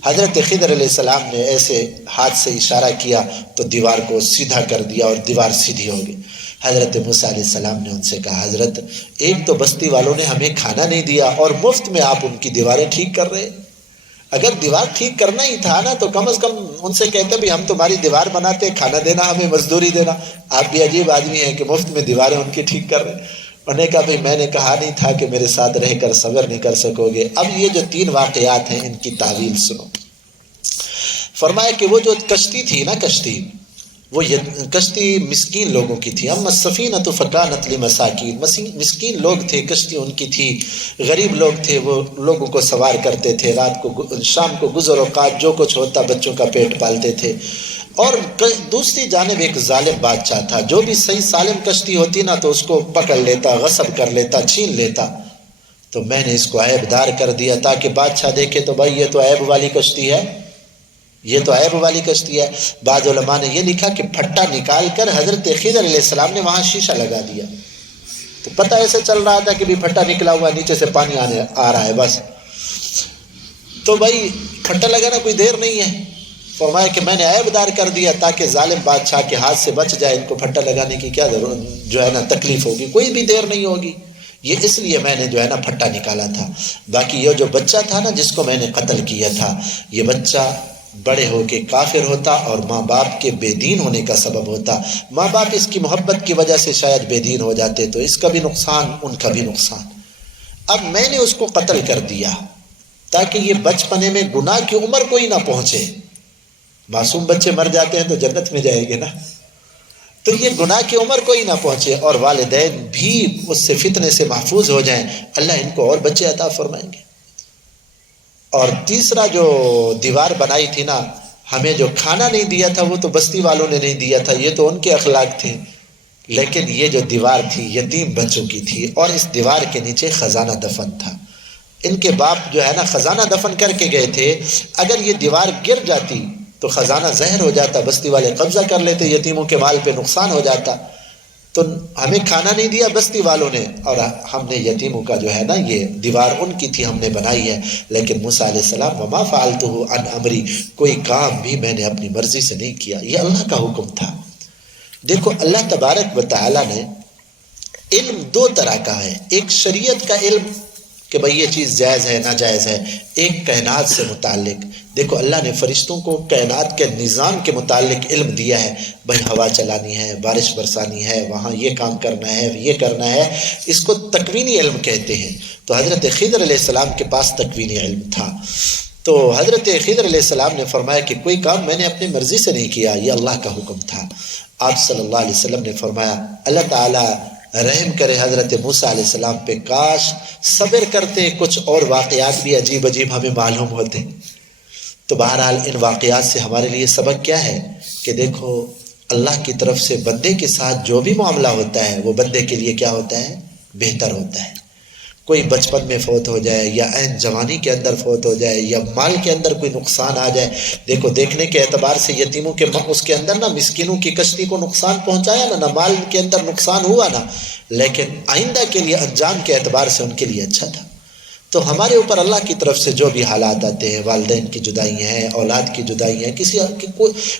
حضرت خضر علیہ السلام نے ایسے ہاتھ سے اشارہ کیا تو دیوار کو سیدھا کر دیا اور دیوار سیدھی ہو گئی۔ حضرت موسیٰ علیہ السلام نے ان سے کہا حضرت ایک تو بستی والوں نے ہمیں کھانا نہیں دیا اور مفت میں آپ ان کی دیواریں ٹھیک کر رہے، اگر دیوار ٹھیک کرنا ہی تھا نا تو کم از کم ان سے کہتے بھی ہم تمہاری دیوار بناتے، کھانا دینا ہمیں مزدوری دینا، آپ بھی عجیب آدمی ہیں کہ مفت میں دیواریں ان کی ٹھیک کر رہے۔ انہوں نے کہا بھئی میں نے کہا نہیں تھا کہ میرے ساتھ رہ کر صبر نہیں کر سکو گے۔ اب یہ جو 3 واقعات ہیں ان کی تعویل سنو۔ فرمایا کہ وہ جو کشتی تھی نا، وہ کشتی مسکین لوگوں کی تھی۔ اما السفینۃ فکانت لمساکین، مسکین لوگ تھے، کشتی ان کی تھی، غریب لوگ تھے، وہ لوگوں کو سوار کرتے تھے، رات کو شام کو گزر اوقات جو کچھ ہوتا بچوں کا پیٹ پالتے تھے۔ اور دوسری جانب ایک ظالم بادشاہ تھا، جو بھی صحیح سالم کشتی ہوتی نا تو اس کو پکڑ لیتا، غصب کر لیتا، چھین لیتا۔ تو میں نے اس کو عیب دار کر دیا تاکہ بادشاہ دیکھے تو بھائی یہ تو عیب والی کشتی ہے، یہ تو عیب والی کشتی ہے۔ بعض علماء نے یہ لکھا کہ پھٹا نکال کر حضرت خضر علیہ السلام نے وہاں شیشہ لگا دیا، تو پتہ ایسے چل رہا تھا کہ بھی پھٹا نکلا ہوا نیچے سے پانی آ رہا ہے بس۔ تو بھائی پھٹا لگانا کوئی دیر نہیں ہے۔ فرمایا کہ میں نے عیب دار کر دیا تاکہ ظالم بادشاہ کے ہاتھ سے بچ جائے، ان کو پھٹا لگانے کی کیا ضرورت جو ہے نا تکلیف ہوگی، کوئی بھی دیر نہیں ہوگی، یہ اس لیے میں نے جو ہے نا پھٹا نکالا تھا۔ باقی یہ جو بچہ تھا نا جس کو میں نے قتل کیا تھا، یہ بچہ بڑے ہو کے کافر ہوتا اور ماں باپ کے بے دین ہونے کا سبب ہوتا، ماں باپ اس کی محبت کی وجہ سے شاید بے دین ہو جاتے، تو اس کا بھی نقصان ان کا بھی نقصان۔ اب میں نے اس کو قتل کر دیا تاکہ یہ بچپنے میں گناہ کی عمر کوئی نہ پہنچے، معصوم بچے مر جاتے ہیں تو جنت میں جائیں گے نا، تو یہ گناہ کی عمر کوئی نہ پہنچے اور والدین بھی اس سے فتنے سے محفوظ ہو جائیں، اللہ ان کو اور بچے عطا فرمائیں گے۔ اور تیسرا جو دیوار بنائی تھی نا، ہمیں جو کھانا نہیں دیا تھا وہ تو بستی والوں نے نہیں دیا تھا، یہ تو ان کے اخلاق تھے، لیکن یہ جو دیوار تھی یتیم بچوں کی تھی، اور اس دیوار کے نیچے خزانہ دفن تھا۔ ان کے باپ جو ہے نا خزانہ دفن کر کے گئے تھے، اگر یہ دیوار گر جاتی تو خزانہ زہر ہو جاتا، بستی والے قبضہ کر لیتے، یتیموں کے مال پہ نقصان ہو جاتا۔ تو ہمیں کھانا نہیں دیا بستی والوں نے، اور ہم نے یتیموں کا جو ہے نا یہ دیوار ان کی تھی ہم نے بنائی ہے۔ لیکن موسیٰ علیہ السلام وما فعلتہ عن امری، کوئی کام بھی میں نے اپنی مرضی سے نہیں کیا، یہ اللہ کا حکم تھا۔ دیکھو اللہ تبارک و تعالیٰ نے علم دو طرح کا ہے، ایک شریعت کا علم کہ بھئی یہ چیز جائز ہے ناجائز ہے، ایک کائنات سے متعلق۔ دیکھو اللہ نے فرشتوں کو کائنات کے نظام کے متعلق علم دیا ہے، بھئی ہوا چلانی ہے، بارش برسانی ہے، وہاں یہ کام کرنا ہے، یہ کرنا ہے، اس کو تکوینی علم کہتے ہیں۔ تو حضرت خضر علیہ السلام کے پاس تکوینی علم تھا، تو حضرت خضر علیہ السلام نے فرمایا کہ کوئی کام میں نے اپنی مرضی سے نہیں کیا، یہ اللہ کا حکم تھا۔ آپ صلی اللہ علیہ وسلم نے فرمایا اللہ تعالیٰ رحم کرے حضرت موسیٰ علیہ السلام پہ، کاش صبر کرتے، کچھ اور واقعات بھی عجیب عجیب ہمیں معلوم ہوتے۔ تو بہرحال ان واقعات سے ہمارے لیے سبق کیا ہے کہ دیکھو اللہ کی طرف سے بندے کے ساتھ جو بھی معاملہ ہوتا ہے وہ بندے کے لیے کیا ہوتا ہے؟ بہتر ہوتا ہے۔ کوئی بچپن میں فوت ہو جائے یا عین جوانی کے اندر فوت ہو جائے یا مال کے اندر کوئی نقصان آ جائے، دیکھو دیکھنے کے اعتبار سے یتیموں کے اس کے اندر نہ مسکینوں کی کشتی کو نقصان پہنچایا نہ مال کے اندر نقصان ہوا نا، لیکن آئندہ کے لیے انجام کے اعتبار سے ان کے لیے اچھا تھا۔ تو ہمارے اوپر اللہ کی طرف سے جو بھی حالات آتے ہیں، والدین کی جدائی ہیں، اولاد کی جدائی ہیں،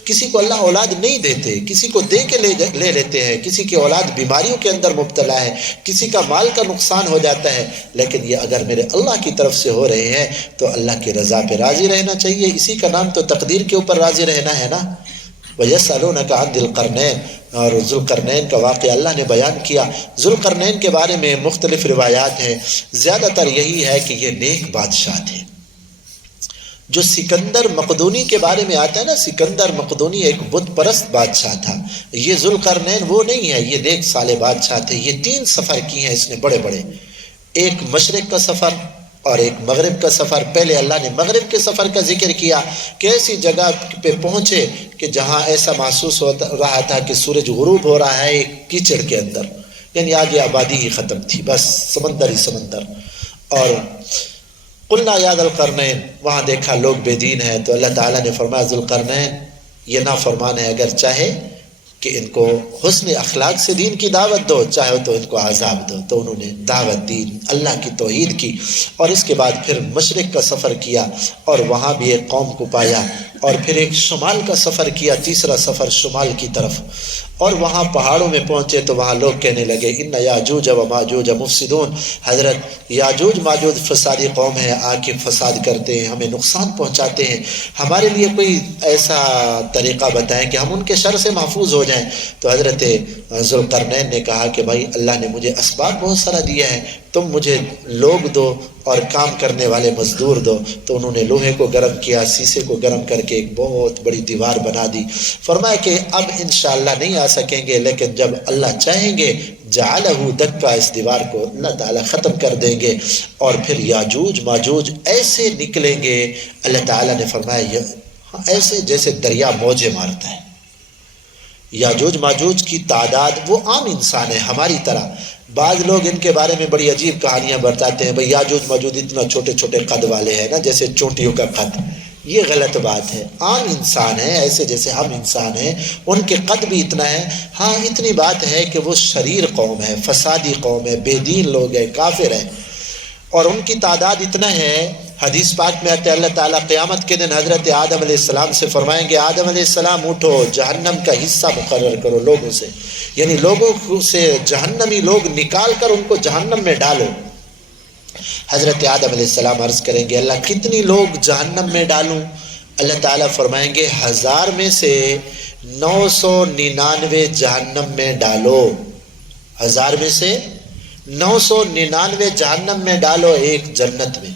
کسی کو اللہ اولاد نہیں دیتے، کسی کو دے کے لے لیتے ہیں، کسی کی اولاد بیماریوں کے اندر مبتلا ہے، کسی کا مال کا نقصان ہو جاتا ہے، لیکن یہ اگر میرے اللہ کی طرف سے ہو رہے ہیں تو اللہ کی رضا پہ راضی رہنا چاہیے۔ اسی کا نام تو تقدیر کے اوپر راضی رہنا ہے نا۔ وَيَسْأَلُونَكَ عَنْ ذِي الْقَرْنَيْنِ، اور ذوالقرنین کا واقعہ اللہ نے بیان کیا۔ ذوالقرنین کے بارے میں مختلف روایات ہیں، زیادہ تر یہی ہے کہ یہ نیک بادشاہ تھے۔ جو سکندر مقدونی کے بارے میں آتا ہے نا، سکندر مقدونی ایک بت پرست بادشاہ تھا، یہ ذوالقرنین وہ نہیں ہے، یہ نیک صالح بادشاہ تھے۔ یہ 3 سفر کی ہیں اس نے بڑے بڑے، ایک مشرق کا سفر اور ایک مغرب کا سفر۔ پہلے اللہ نے مغرب کے سفر کا ذکر کیا کہ ایسی جگہ پہ پہنچے کہ جہاں ایسا محسوس ہو رہا تھا کہ سورج غروب ہو رہا ہے ایک کیچڑ کے اندر، یعنی آگے آبادی ہی ختم تھی، بس سمندر ہی سمندر۔ اور قلنا یا ذا القرنین، وہاں دیکھا لوگ بے دین ہیں، تو اللہ تعالیٰ نے فرمایا ذوالقرنین یہ نافرمان ہے، اگر چاہے کہ ان کو حسن اخلاق سے دین کی دعوت دو، چاہے تو ان کو عذاب دو۔ تو انہوں نے دعوت دی، اللہ کی توحید کی، اور اس کے بعد پھر مشرق کا سفر کیا اور وہاں بھی ایک قوم کو پایا، اور پھر ایک شمال کا سفر کیا، تیسرا سفر شمال کی طرف، اور وہاں پہاڑوں میں پہنچے تو وہاں لوگ کہنے لگے ان یاجوج و ماجوج مفسدون، حضرت یاجوج ماجوج فسادی قوم ہے، آ کے فساد کرتے ہیں، ہمیں نقصان پہنچاتے ہیں، ہمارے لیے کوئی ایسا طریقہ بتائیں کہ ہم ان کے شر سے محفوظ ہو جائیں۔ تو حضرت ذوالقرنین نے کہا کہ بھائی اللہ نے مجھے اسباب بہت سارا دیا ہے، تم مجھے لوگ دو اور کام کرنے والے مزدور دو۔ تو انہوں نے لوہے کو گرم کیا، سیسے کو گرم کر کے ایک بہت بڑی دیوار بنا دی۔ فرمایا کہ اب انشاءاللہ نہیں آ سکیں گے، لیکن جب اللہ چاہیں گے جعلہ دکا، اس دیوار کو اللہ تعالیٰ ختم کر دیں گے، اور پھر یاجوج ماجوج ایسے نکلیں گے، اللہ تعالیٰ نے فرمایا ایسے جیسے دریا موجے مارتا ہے۔ یاجوج ماجوج کی تعداد وہ عام انسان ہے ہماری طرح۔ بعض لوگ ان کے بارے میں بڑی عجیب کہانیاں بتاتے ہیں، بھئی یاجوج ماجوج اتنا چھوٹے چھوٹے قد والے ہیں نا، جیسے چونٹیوں کا قد۔ یہ غلط بات ہے، عام انسان ہے ایسے جیسے ہم انسان ہیں، ان کے قد بھی اتنا ہے۔ ہاں اتنی بات ہے کہ وہ شریر قوم ہے، فسادی قوم ہے، بے دین لوگ ہیں، کافر ہیں، اور ان کی تعداد اتنا ہے۔ حدیث پاک میں آتے اللہ تعالیٰ قیامت کے دن حضرت آدم علیہ السلام سے فرمائیں گے آدم علیہ السلام اٹھو، جہنم کا حصہ مقرر کرو لوگوں سے، یعنی لوگوں سے جہنمی لوگ نکال کر ان کو جہنم میں ڈالو۔ حضرت آدم علیہ السلام عرض کریں گے اللہ کتنی لوگ جہنم میں ڈالوں؟ اللہ تعالیٰ فرمائیں گے 1000 میں سے 999 جہنم میں ڈالو، 1000 میں سے 999 جہنم میں ڈالو، ایک جنت میں۔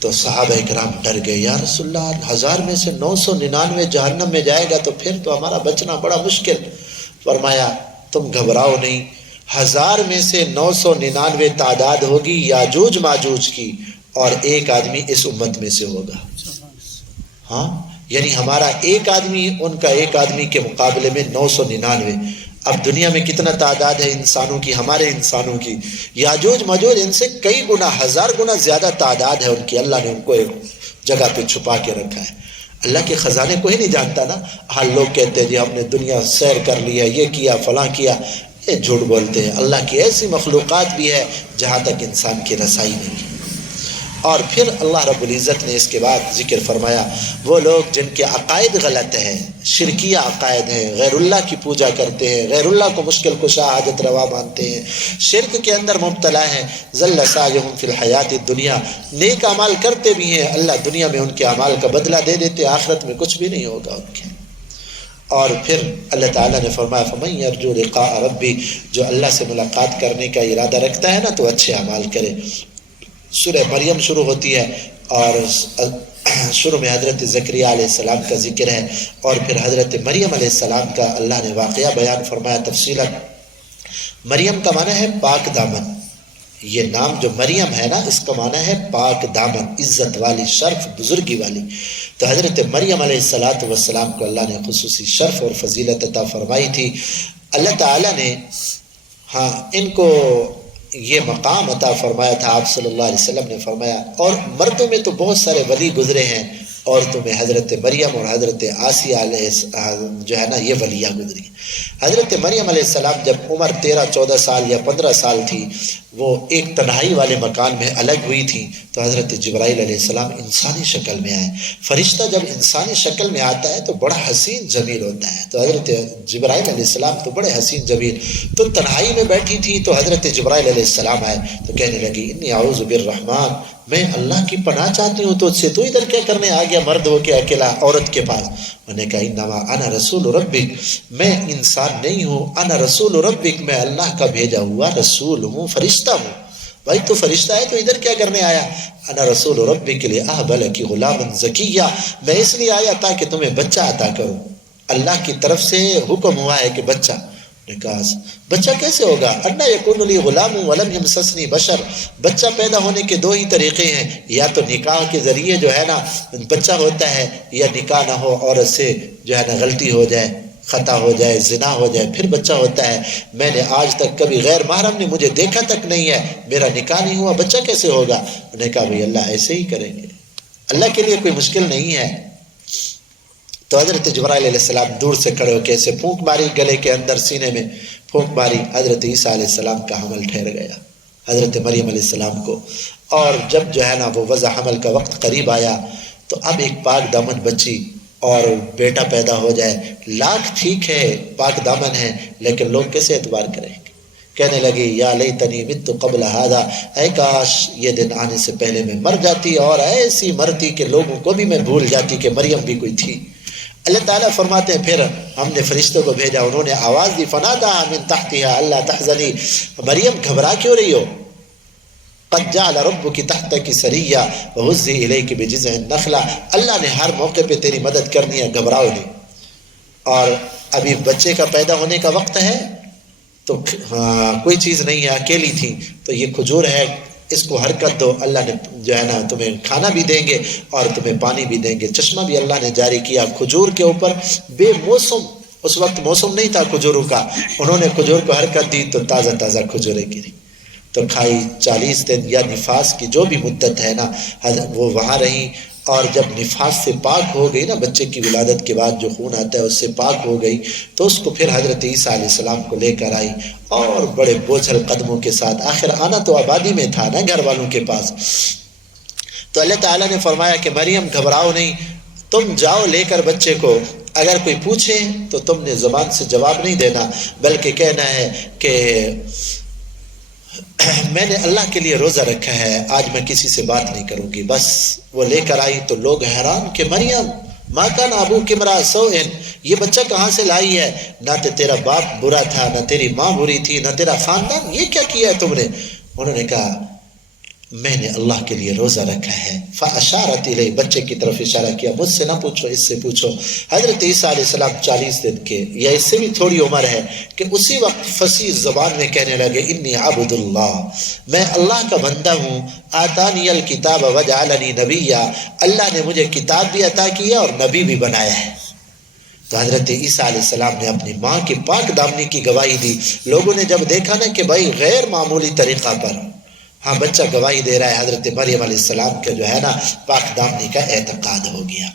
تو صحابہ کرام ڈر گئے، یا رسول اللہ 1000 میں سے 999 جہنم میں جائے گا تو پھر تو ہمارا بچنا بڑا مشکل۔ فرمایا تم گھبراؤ نہیں، 1000 میں سے 999 تعداد ہوگی یاجوج ماجوج کی، اور ایک آدمی اس امت میں سے ہوگا۔ ہاں یعنی ہمارا ایک آدمی ان کا ایک آدمی کے مقابلے میں 999۔ اب دنیا میں کتنا تعداد ہے انسانوں کی، ہمارے انسانوں کی، یاجوج ماجوج ان سے کئی گنا، 1000 گنا زیادہ تعداد ہے ان کی. اللہ نے ان کو ایک جگہ پہ چھپا کے رکھا ہے. اللہ کے خزانے کوئی نہیں جانتا نا. ہاں لوگ کہتے ہیں جی ہم نے دنیا سیر کر لی ہے، یہ کیا فلاں کیا، یہ جھوٹ بولتے ہیں. اللہ کی ایسی مخلوقات بھی ہے جہاں تک انسان کی رسائی نہیں. اور پھر اللہ رب العزت نے اس کے بعد ذکر فرمایا وہ لوگ جن کے عقائد غلط ہیں، شرکیہ عقائد ہیں، غیر اللہ کی پوجا کرتے ہیں، غیر اللہ کو مشکل کشا حاجت روا مانتے ہیں، شرک کے اندر مبتلا ہیں. ذل سعیہم فی الحیات الدنیا، نیک اعمال کرتے بھی ہیں، اللہ دنیا میں ان کے اعمال کا بدلہ دے دیتے، آخرت میں کچھ بھی نہیں ہوگا ان کے. اور پھر اللہ تعالیٰ نے فرمایا فمن یرجو لقاء ربی، جو اللہ سے ملاقات کرنے کا ارادہ رکھتا ہے نا تو اچھے اعمال کرے. سورہ مریم شروع ہوتی ہے اور شروع میں حضرت زکریا علیہ السلام کا ذکر ہے، اور پھر حضرت مریم علیہ السلام کا اللہ نے واقعہ بیان فرمایا تفصیلا. مریم کا معنی ہے پاک دامن. یہ نام جو مریم ہے نا اس کا معنی ہے پاک دامن، عزت والی، شرف، بزرگی والی. تو حضرت مریم علیہ السلام کو اللہ نے خصوصی شرف اور فضیلت عطا فرمائی تھی. اللہ تعالیٰ نے ان کو یہ مقام عطا فرمایا تھا. آپ صلی اللہ علیہ وسلم نے فرمایا، اور مردوں میں تو بہت سارے ولی گزرے ہیں، عورتوں میں حضرت مریم اور حضرت آسیہ علیہ جو ہے نا یہ ولیہ گزری. حضرت مریم علیہ السلام جب عمر 13-14 سال یا 15 سال تھی، وہ ایک تنہائی والے مکان میں الگ ہوئی تھی، تو حضرت جبرائیل علیہ السلام انسانی شکل میں آئے. فرشتہ جب انسانی شکل میں آتا ہے تو بڑا حسین جمیل ہوتا ہے. تو حضرت جبرائیل علیہ السلام تو بڑے حسین جمیل، تو تنہائی میں بیٹھی تھی تو حضرت جبرائیل علیہ السلام آئے تو کہنے لگی انی اعوذ بالرحمن، میں اللہ کی پناہ چاہتی ہوں تجھ سے، تو ادھر کیا کرنے آ گیا مرد ہو کے اکیلا عورت کے پاس؟ میں نے کہا انما انا رسول ربک، میں انسان نہیں ہوں، انا رسول ربک، میں اللہ کا بھیجا ہوا رسول ہوں، فرشتہ ہوں. بھائی تو فرشتہ ہے تو ادھر کیا کرنے آیا؟ انا رسول ربک لاہب لک غلاما زکیا، میں اس لیے آیا تاکہ تمہیں بچہ عطا کروں. اللہ کی طرف سے حکم ہوا ہے کہ بچہ. نے کہا بچہ کیسے ہوگا؟ انا یکون لی غلام ولم یمسسنی بشر، بچہ پیدا ہونے کے 2 ہی طریقے ہیں، یا تو نکاح کے ذریعے جو ہے نا بچہ ہوتا ہے، یا نکاح نہ ہو، عورت سے جو ہے نا غلطی ہو جائے، خطا ہو جائے، زنا ہو جائے، پھر بچہ ہوتا ہے. میں نے آج تک کبھی غیر محرم نے مجھے دیکھا تک نہیں ہے، میرا نکاح نہیں ہوا، بچہ کیسے ہوگا؟ انہوں نے کہا بھئی اللہ ایسے ہی کریں گے، اللہ کے لیے کوئی مشکل نہیں ہے. تو حضرت جبرائیل علیہ السلام دور سے کھڑے ہو کے ایسے پھونک ماری گلے کے اندر، سینے میں پھونک ماری، حضرت عیسیٰ علیہ السلام کا حمل ٹھہر گیا حضرت مریم علیہ السلام کو. اور جب جو ہے نا وہ وضع حمل کا وقت قریب آیا تو اب ایک پاک دامن بچی اور بیٹا پیدا ہو جائے، لاکھ ٹھیک ہے پاک دامن ہے، لیکن لوگ کیسے اعتبار کریں گے؟ کہنے لگی یا لیتنی مت قبل ھذا، اے کاش یہ دن آنے سے پہلے میں مر جاتی، اور ایسی مرتی کہ لوگوں کو بھی میں بھول جاتی کہ مریم بھی کوئی تھی. اللہ تعالیٰ فرماتے ہیں پھر ہم نے فرشتوں کو بھیجا، انہوں نے آواز دی فناداها من تحتها الا تحزنی، مریم گھبرا کیوں رہی ہو؟ قد جعل ربک تحتک سریا وہزی الیک بجذع النخلہ، اللہ نے ہر موقع پہ تیری مدد کرنی ہے، گھبراؤ نہیں. اور ابھی بچے کا پیدا ہونے کا وقت ہے تو کوئی چیز نہیں ہے، اکیلی تھی، تو یہ کھجور ہے، اس کو حرکت دو، اللہ نے جو ہے نا تمہیں کھانا بھی دیں گے اور تمہیں پانی بھی دیں گے. چشمہ بھی اللہ نے جاری کیا کھجور کے اوپر بے موسم، اس وقت موسم نہیں تھا کھجوروں کا، انہوں نے کھجور کو حرکت دی تو تازہ تازہ کھجوریں گری تو کھائی. 40 دن یا نفاس کی جو بھی مدت ہے نا وہ وہاں رہی، اور جب نفاس سے پاک ہو گئی نا، بچے کی ولادت کے بعد جو خون آتا ہے اس سے پاک ہو گئی، تو اس کو پھر حضرت عیسیٰ علیہ السلام کو لے کر آئی، اور بڑے بوجھل قدموں کے ساتھ. آخر آنا تو آبادی میں تھا نا گھر والوں کے پاس. تو اللہ تعالیٰ نے فرمایا کہ مریم گھبراؤ نہیں، تم جاؤ لے کر بچے کو، اگر کوئی پوچھے تو تم نے زبان سے جواب نہیں دینا، بلکہ کہنا ہے کہ میں نے اللہ کے لیے روزہ رکھا ہے، آج میں کسی سے بات نہیں کروں گی. بس وہ لے کر آئی تو لوگ حیران کہ مریم ماں کان ابوک امرأ سوء، یہ بچہ کہاں سے لائی ہے؟ نہ تو تیرا باپ برا تھا، نہ تیری ماں بری تھی، نہ تیرا خاندان، یہ کیا کیا ہے تم نے؟ انہوں نے کہا میں نے اللہ کے لیے روزہ رکھا ہے. فاشارت الیہ، بچے کی طرف اشارہ کیا، مجھ سے نہ پوچھو، اس سے پوچھو. حضرت عیسیٰ علیہ السلام 40 دن کے یا اس سے بھی تھوڑی عمر ہے کہ اسی وقت فصیح زبان میں کہنے لگے انی عبد اللہ، میں اللہ کا بندہ ہوں. آتانی الکتاب وجعلنی نبیا، اللہ نے مجھے کتاب بھی عطا کیا اور نبی بھی بنایا ہے. تو حضرت عیسیٰ علیہ السلام نے اپنی ماں کی پاک دامنی کی گواہی دی. لوگوں نے جب دیکھا نا کہ بھائی غیر معمولی طریقہ پر ہاں بچہ گواہی دے رہا ہے، حضرت مریم علیہ السلام کا جو ہے نا پاک دامنی کا اعتقاد ہو گیا.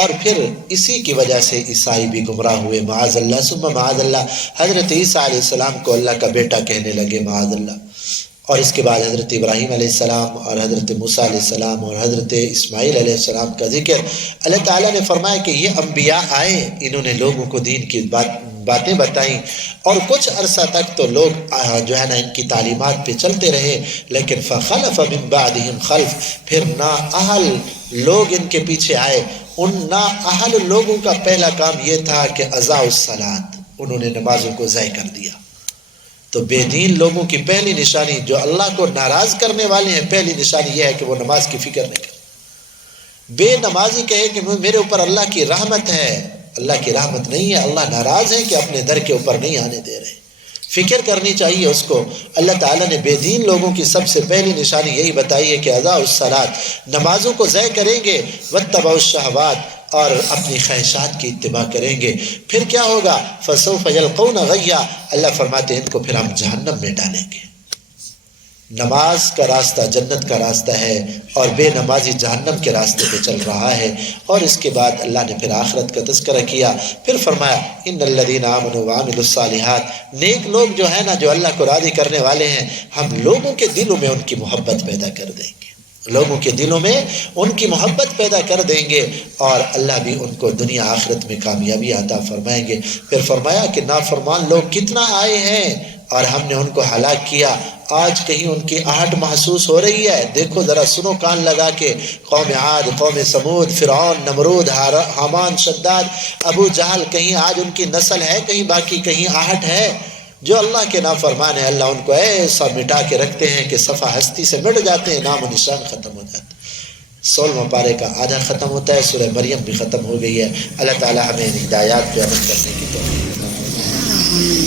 اور پھر اسی کی وجہ سے عیسائی بھی گمراہ ہوئے، معاذ اللہ ثم معاذ اللہ. حضرت عیسیٰ علیہ السلام کو اللہ کا بیٹا کہنے لگے، معاذ اللہ. اور اس کے بعد حضرت ابراہیم علیہ السلام اور حضرت موسیٰ علیہ السلام اور حضرت اسماعیل علیہ السلام کا ذکر. اللہ تعالیٰ نے فرمایا کہ یہ انبیاء آئے، انہوں نے لوگوں کو دین کی باتیں بتائیں، اور کچھ عرصہ تک تو لوگ جو ہے نا ان کی تعلیمات پہ چلتے رہے. لیکن فخلف من بعدہم خلف، پھر نااہل لوگ ان کے پیچھے آئے. ان نااہل لوگوں کا پہلا کام یہ تھا کہ اضاعوا الصلاۃ، انہوں نے نمازوں کو ضائع کر دیا. تو بے دین لوگوں کی پہلی نشانی، جو اللہ کو ناراض کرنے والے ہیں، پہلی نشانی یہ ہے کہ وہ نماز کی فکر نہیں کرتے. بے نمازی کہے کہ میرے اوپر اللہ کی رحمت ہے، اللہ کی رحمت نہیں ہے، اللہ ناراض ہے کہ اپنے در کے اوپر نہیں آنے دے رہے. فکر کرنی چاہیے اس کو. اللہ تعالیٰ نے بے دین لوگوں کی سب سے پہلی نشانی یہی بتائی ہے کہ اضاعوا الصلاۃ، نمازوں کو ضائع کریں گے، واتبعوا الشہوات، اور اپنی خواہشات کی اتباع کریں گے. پھر کیا ہوگا؟ فسوف یلقون غیا، اللہ فرماتے ہیں ان کو پھر ہم جہنم میں ڈالیں گے. نماز کا راستہ جنت کا راستہ ہے، اور بے نمازی جہنم کے راستے پہ چل رہا ہے. اور اس کے بعد اللہ نے پھر آخرت کا تذکرہ کیا. پھر فرمایا ان الذین آمنوا وعملوا الصالحات، نیک لوگ جو ہے نا، جو اللہ کو راضی کرنے والے ہیں، ہم لوگوں کے دلوں میں ان کی محبت پیدا کر دیں گے، لوگوں کے دلوں میں ان کی محبت پیدا کر دیں گے، اور اللہ بھی ان کو دنیا آخرت میں کامیابی عطا فرمائیں گے. پھر فرمایا کہ نافرمان لوگ کتنا آئے ہیں اور ہم نے ان کو ہلاک کیا. آج کہیں ان کی آہٹ محسوس ہو رہی ہے؟ دیکھو ذرا، سنو کان لگا کے. قوم عاد، قوم سمود، فرعون، نمرود، حامان، شداد، ابو جہل، کہیں آج ان کی نسل ہے؟ کہیں باقی کہیں آہٹ ہے؟ جو اللہ کے نافرمان ہیں، اللہ ان کو ایسا مٹا کے رکھتے ہیں کہ صفحہ ہستی سے مٹ جاتے ہیں، نام و نشان ختم ہو جاتے ہیں. 16واں پارے کا آدھا ختم ہوتا ہے، سورہ مریم بھی ختم ہو گئی ہے. اللہ تعالی ہمیں ہدایات پہ عمل کرنے کی توفیق عطا فرمائے.